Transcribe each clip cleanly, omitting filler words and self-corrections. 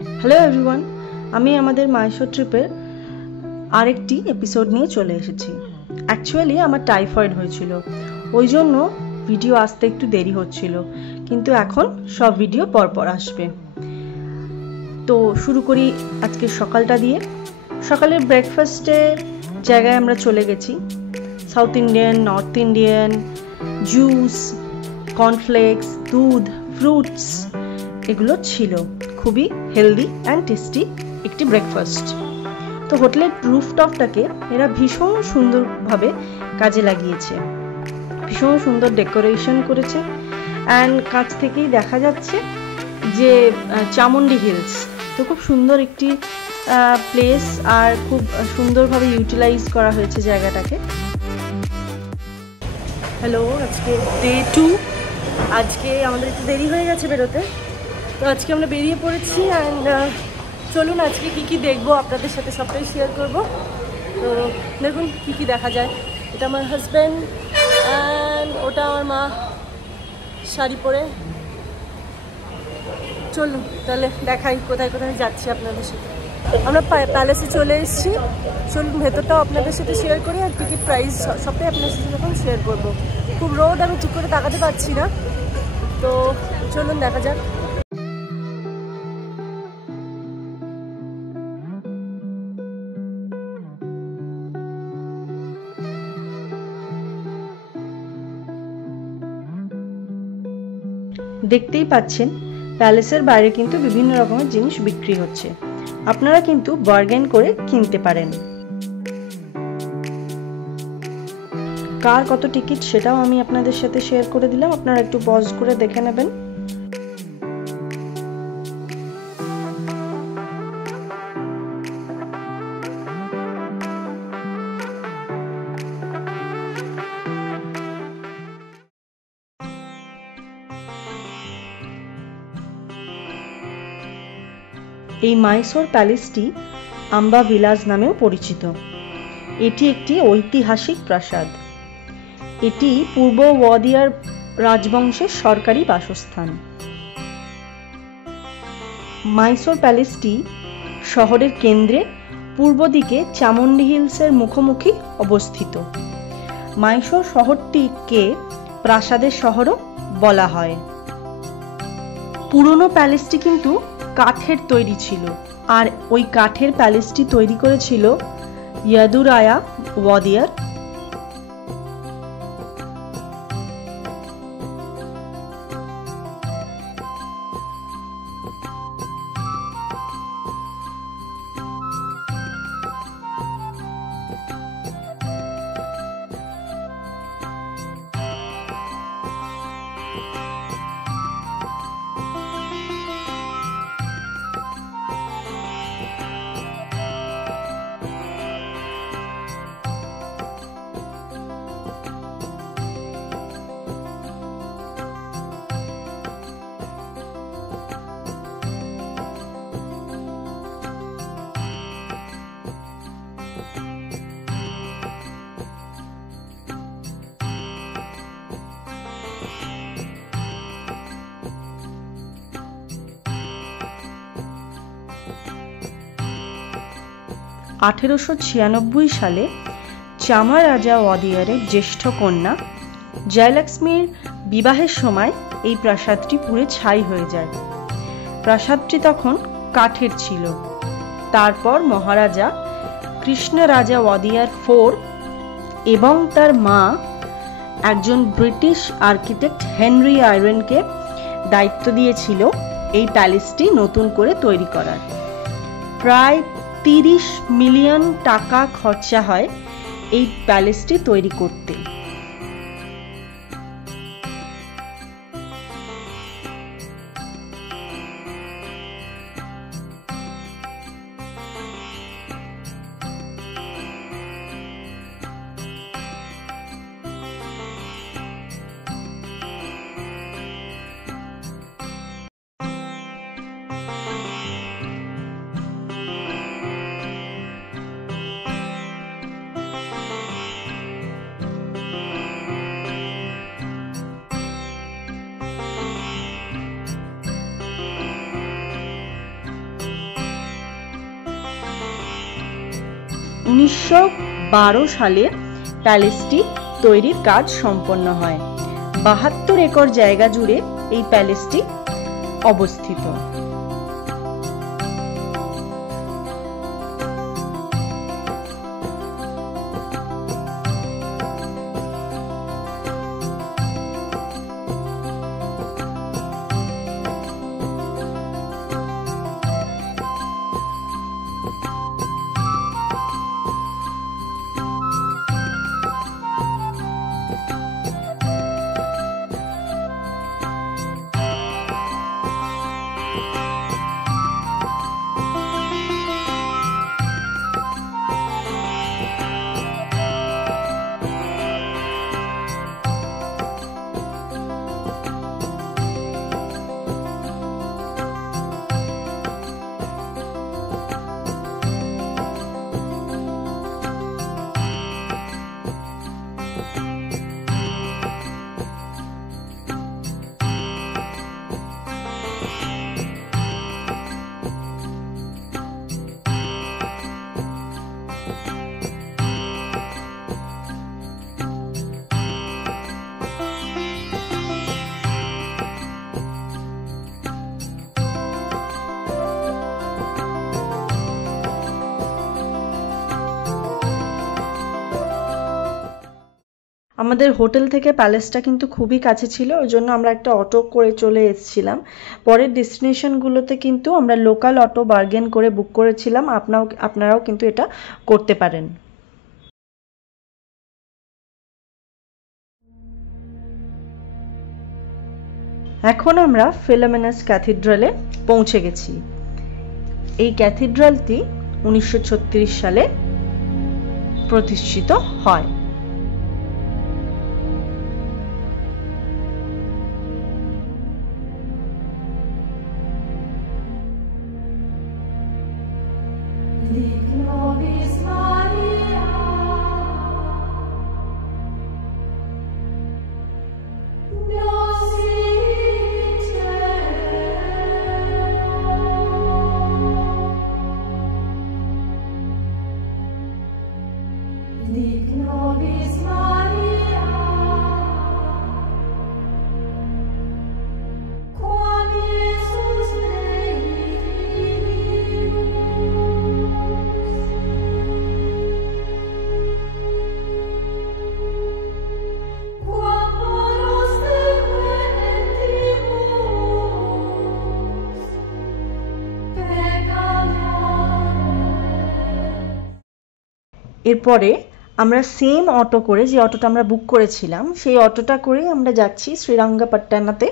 Hello everyone, আমি আমাদের মাইসোর ট্রিপের আরেকটি এপিসোড নিয়ে চলে এসেছি। অ্যাকচুয়ালি আমার টাইফয়েড হয়েছিল, ওই জন্য ভিডিও আসতে একটু দেরি হচ্ছিল, কিন্তু এখন সব ভিডিও পরপর আসবে। তো শুরু করি আজকে সকালটা দিয়ে। সকালের ব্রেকফাস্টে জায়গায় আমরা চলে গেছি। South Indian, north Indian, juice, cornflakes, দুধ, ফ্রুটস এগুলো ছিল। খুবই হেলদি অ্যান্ড টেস্টি একটি ব্রেকফাস্ট। তো হোটেলের রুফটপটাকে এরা ভীষণ সুন্দরভাবে কাজে লাগিয়েছে, ভীষণ সুন্দর ডেকোরেশন করেছে, অ্যান্ড কাছ থেকেই দেখা যাচ্ছে যে চামুন্ডি হিলস। তো খুব সুন্দর একটি প্লেস, আর খুব সুন্দরভাবে ইউটিলাইজ করা হয়েছে জায়গাটাকে। হ্যালো, আজকে ডে 2। আজকে আমাদের একটু দেরি হয়ে গেছে বেরোতে, তো আজকে আমরা বেরিয়ে পড়েছি। অ্যান্ড চলুন আজকে কী কী দেখবো আপনাদের সাথে সবটাই শেয়ার করব। তো দেখুন কী কী দেখা যায়। এটা আমার হাজব্যান্ড, অ্যান্ড ওটা আমার মা শাড়ি পরে। চলুন তাহলে দেখাই কোথায় কোথায় যাচ্ছি আপনাদের সাথে। আমরা প্যালেসে চলে এসেছি, চলুন ভেতরটাও আপনাদের সাথে শেয়ার করি, আর টিকিট প্রাইস সবটাই আপনাদের সাথে যখন শেয়ার করবো। খুব রোদ, আমি ঠিক করে তাকাতে পারছি না, তো চলুন দেখা যাক। দেখতেই পাচ্ছেন প্যালেসের বাইরে কিন্তু বিভিন্ন রকমের জিনিস বিক্রি হচ্ছে, আপনারা কিন্তু বার্গেন করে কিনতে পারেন। কার কত টিকিট সেটাও আমি আপনাদের সাথে শেয়ার করে দিলাম, আপনারা একটু পজ করে দেখে নেবেন। এই মাইসোর প্যালেসটি আম্বা ভিলাজ নামেও পরিচিত। এটি একটি ঐতিহাসিক প্রাসাদ। এটি পূর্ব ওয়াদিয়ার রাজবংশের সরকারি বাসস্থান। মাইসোর প্যালেসটি শহরের কেন্দ্রে পূর্ব দিকে চামুন্ডি হিলসের মুখোমুখি অবস্থিত। মাইসোর শহরটিকে প্রাসাদের শহরও বলা হয়। পুরনো প্যালেসটি কিন্তু কাঠের তৈরি ছিল, আর ওই কাঠের প্যালেসটি তৈরি করেছিল ইয়াদুরায়া ওয়াদিয়ার। সালে চামা রাজা ওয়াদিয়ারের জ্যেষ্ঠ কন্যা জয়লক্ষ্মীর বিবাহের সময় এই প্রাসাদটি পুড়ে ছাই হয়ে যায়। প্রাসাদটি তখন কাঠের ছিল। তারপর মহারাজা কৃষ্ণ রাজা ওয়াদিয়ার IV এবং তার মা একজন ব্রিটিশ আর্কিটেক্ট হেনরি আয়রনকে দায়িত্ব দিয়েছিল এই প্যালেসটি নতুন করে তৈরি করার। প্রায় 30 মিলিয়ন টাকা খরচা হয় এই প্যালেসটি তৈরি করতে। 1912 সালে প্যালেসটি তৈরির কাজ সম্পন্ন হয়। 72 একর জায়গা জুড়ে এই প্যালেসটি অবস্থিত। আমাদের হোটেল থেকে প্যালেসটা কিন্তু খুবই কাছে ছিল, ওই জন্য আমরা একটা অটো করে চলে এসেছিলাম। পরের ডেস্টিনেশনগুলোতে কিন্তু আমরা লোকাল অটো বার্গেন করে বুক করেছিলাম, আপনারাও কিন্তু এটা করতে পারেন। এখন আমরা ফিলোমেনাস ক্যাথিড্রালে পৌঁছে গেছি। এই ক্যাথিড্রালটি 1936 সালে প্রতিষ্ঠিত হয়। এরপরে আমরা সেম অটো করে, যে অটোটা আমরা বুক করেছিলাম সেই অটোটা করে আমরা যাচ্ছি শ্রীরঙ্গপট্টনাতে।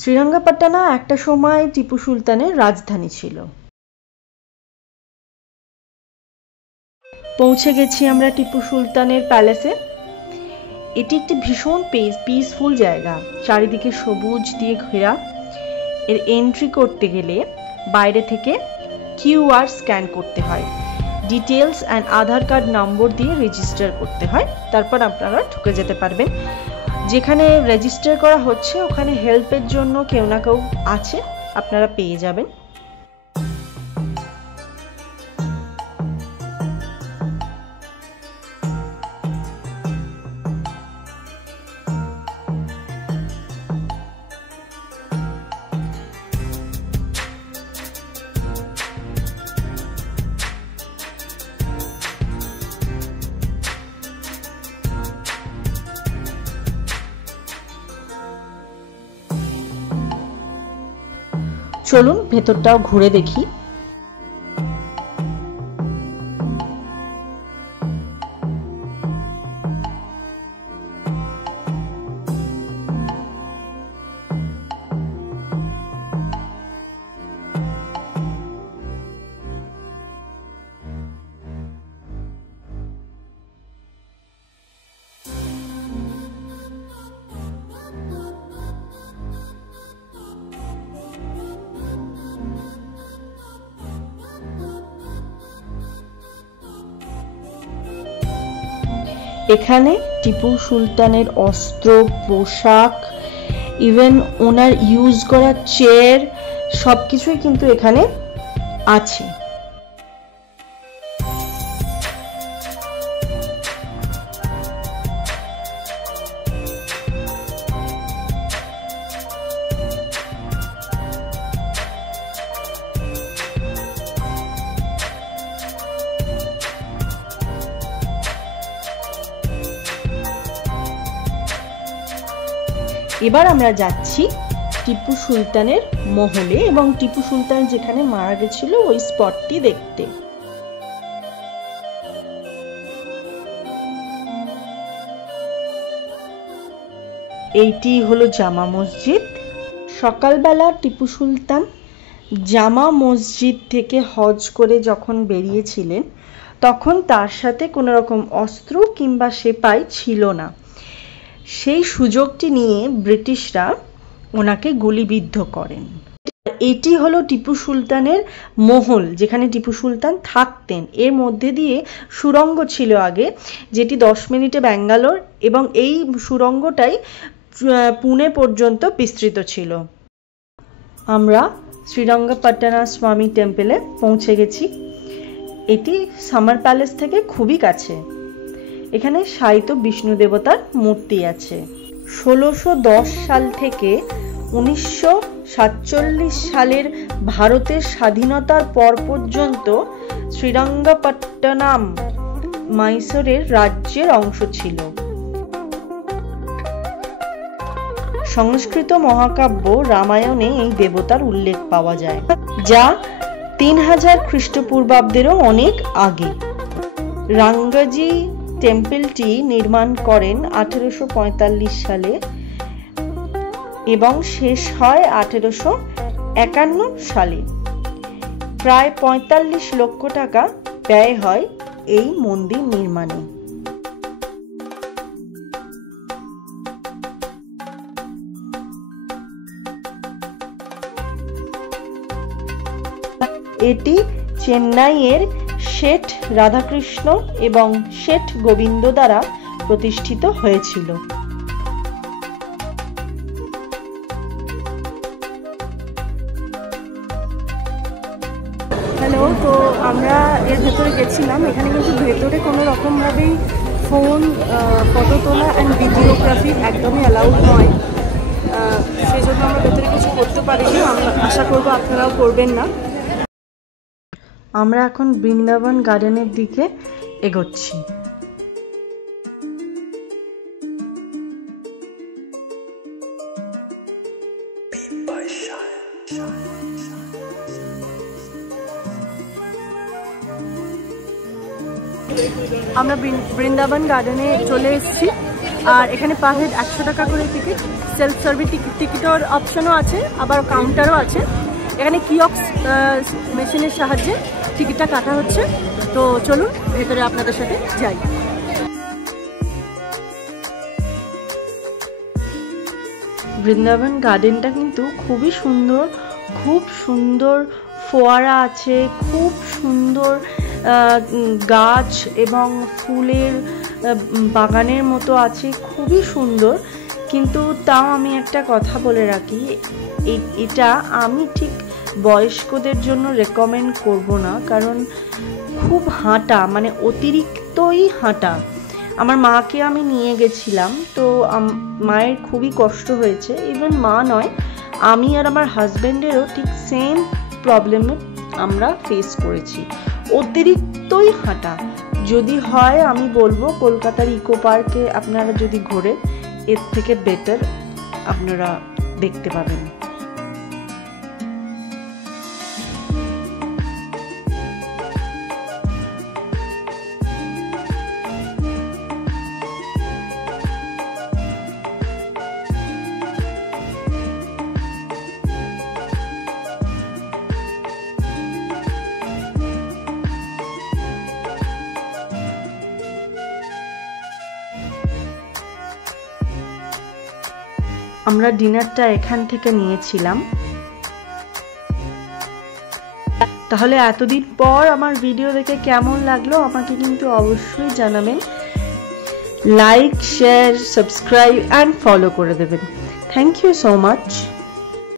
শ্রীরঙ্গপট্টনা একটা সময় টিপু সুলতানের রাজধানী ছিল। পৌঁছে গেছি আমরা টিপু সুলতানের প্যালেসে। এটি একটি ভীষণ পিসফুল জায়গা, চারিদিকে সবুজ দিয়ে ঘেরা। এর এন্ট্রি করতে গেলে বাইরে থেকে কিউআর স্ক্যান করতে হয়, ডিটেলস অ্যান্ড আধার কার্ড নম্বর দিয়ে রেজিস্টার করতে হয়, তারপর আপনারা ঢুকে যেতে পারবেন। যেখানে রেজিস্টার করা হচ্ছে ওখানে হেল্পের জন্য কেউ না কেউ আছে, আপনারা পেয়ে যাবেন। চলুন ভেতরটাও ঘুরে দেখি। এখানে টিপু সুলতানের অস্ত্র, পোশাক, ইভেন ওনার ইউজ করা চেয়ার সবকিছুই কিন্তু এখানে আছে। এবার আমরা যাচ্ছি টিপু সুলতানের মহলে এবং টিপু সুলতান যেখানে মারা গেছিল ওই স্পটটি দেখতে। এইটি হলো জামা মসজিদ। সকালবেলা টিপু সুলতান জামা মসজিদ থেকে হজ করে যখন বেরিয়েছিলেন তখন তার সাথে কোনো রকম অস্ত্র কিংবা সেপাই ছিল না। সেই সুযোগটি নিয়ে ব্রিটিশরা ওনাকে গুলিবিদ্ধ করেন। এটি হলো টিপু সুলতানের মহল, যেখানে টিপু সুলতান থাকতেন। এর মধ্যে দিয়ে সুড়ঙ্গ ছিল আগে, যেটি 10 মিনিটে ব্যাঙ্গালোর, এবং এই সুড়ঙ্গটাই পুনে পর্যন্ত বিস্তৃত ছিল। আমরা শ্রীরঙ্গপট্টনা স্বামী টেম্পলে পৌঁছে গেছি। এটি সামার প্যালেস থেকে খুবই কাছে। এখানে শায়িত বিষ্ণু দেবতার মূর্তি আছে। 1610 সাল থেকে 1947 সালের ভারতের স্বাধীনতার পর পর্যন্ত শ্রীরঙ্গপট্টনম মাইসোরের রাজ্যের অংশ ছিল। সংস্কৃত মহাকাব্য রামায়ণে এই দেবতার উল্লেখ পাওয়া যায়, যা 3000 খ্রিস্টপূর্বাব্দেরও অনেক আগে। রাঙ্গাজি টেম্পলটি নির্মাণ করেন 1845 সালে এবং শেষ হয় 1851 সালে। প্রায় 45 লক্ষ টাকা ব্যয় হয় এই মন্দির নির্মাণে। এটি চেন্নাইয়ের শেঠ রাধাকৃষ্ণ এবং শেঠ গোবিন্দ দ্বারা প্রতিষ্ঠিত হয়েছিল। হ্যালো, তো আমরা এর ভেতরে গেছিলাম। এখানে কিন্তু ভেতরে কোনো রকমভাবেই ফোন, ফটো তোলা অ্যান্ড ভিডিওগ্রাফি একদমই অ্যালাউড নয়। সেই জন্য আমরা ভেতরে কিছু করতে পারিনি। আমরা আশা করবো আপনারাও করবেন না। আমরা এখন বৃন্দাবন গার্ডেনের দিকে এগোচ্ছি। আমরা বৃন্দাবন গার্ডেনে চলে এসেছি। আর এখানে পার হেড 100 টাকা করে টিকিট। সেলফ সার্ভিস টিকিটের অপশনও আছে, আবার কাউন্টারও আছে। এখানে কিয়ক্স মেশিনের সাহায্যে টিকিটটা কাটা হচ্ছে। তো চলুন ভেতরে আপনাদের সাথে যাই। বৃন্দাবন গার্ডেনটা কিন্তু খুবই সুন্দর, খুব সুন্দর ফোয়ারা আছে, খুব সুন্দর গাছ এবং ফুলের বাগানের মতো আছে, খুবই সুন্দর। কিন্তু তাও আমি একটা কথা বলে রাখি, এটা আমি ঠিক বয়স্কদের জন্য রেকমেন্ড করব না, কারণ খুব হাঁটা, মানে অতিরিক্তই হাঁটা। আমার মাকে আমি নিয়ে গেছিলাম, তো মায়ের খুবই কষ্ট হয়েছে। ইভেন মা নয়, আমি আর আমার হাজব্যান্ডেরও ঠিক সেম প্রবলেমে আমরা ফেস করেছি। অতিরিক্তই হাঁটা। যদি হয় আমি বলবো কলকাতার ইকো পার্কে আপনারা যদি ঘোরেন, এর থেকে বেটার আপনারা দেখতে পাবেন। আমরা ডিনারটা এখান থেকে নিয়েছিলাম। তাহলে এতদিন পর আমার ভিডিও দেখে কেমন লাগলো আমাকে কিন্তু অবশ্যই জানাবেন। Like, share, subscribe and follow করে দেবেন। Thank you so much.